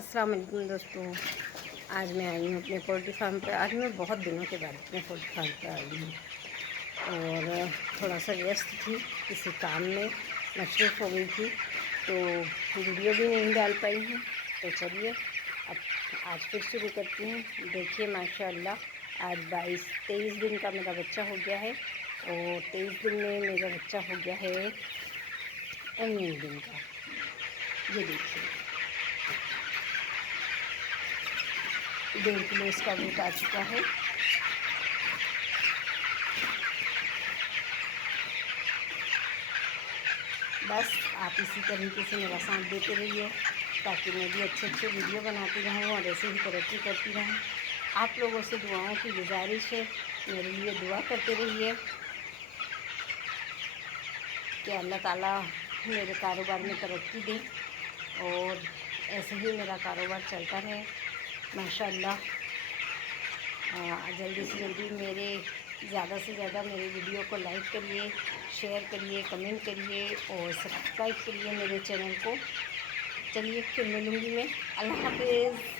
अस्सलाम वालेकुम दोस्तों। आज मैं आई हूँ अपने पोल्ट्री फार्म पर। आज मैं बहुत दिनों के बाद अपने पोल्ट्री फार्म पर आई हूँ और थोड़ा सा व्यस्त थी किसी काम में, मशरूफ़ हो गई थी तो वीडियो भी नहीं डाल पाई हूँ। तो चलिए अब आज फिर शुरू करती हूँ। देखिए माशाअल्लाह आज 22-23 दिन का मेरा बच्चा हो गया है और 23 दिन में मेरा बच्चा हो गया है 19 दिन का। ये देखिए 1.5 किलो इसका वेट आ चुका है। बस आप इसी तरीके से मेरा साथ देते रहिए ताकि मैं भी अच्छे वीडियो बनाती रहूँ और ऐसे ही तरक्की करती रहूँ। आप लोगों से दुआओं की गुजारिश है, मेरे लिए दुआ करते रहिए कि अल्लाह ताला मेरे कारोबार में तरक्की दे और ऐसे ही मेरा कारोबार चलता रहे माशाअल्लाह। जल्दी से जल्दी ज़्यादा से ज़्यादा मेरे वीडियो को लाइक करिए, शेयर करिए, कमेंट करिए और सब्सक्राइब करिए मेरे चैनल को। चलिए फिर मिलूँगी मैं। अल्लाह हाफ़िज़।